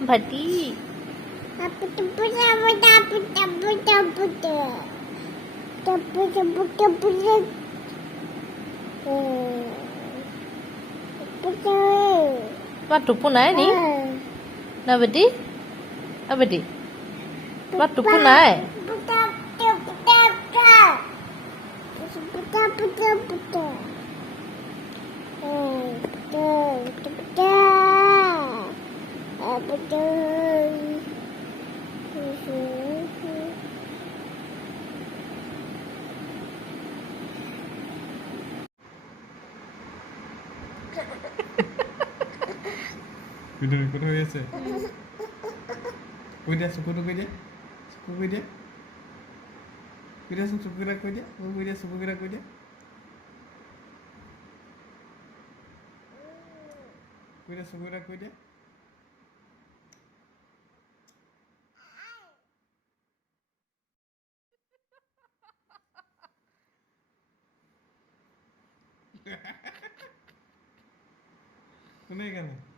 भटी Wat tupu nai ni? Na beti? Abeti? Wat tupu nai? Kudu আছে কৈ দিয়া চকুটো কৈ দিয়া চকু কৈ দিয়া চকুকেইটা কৈ দিয়া চকুকেইটা কৈ দিয়া চকুকেইটা কৈ দিয়া কোনে কাৰণে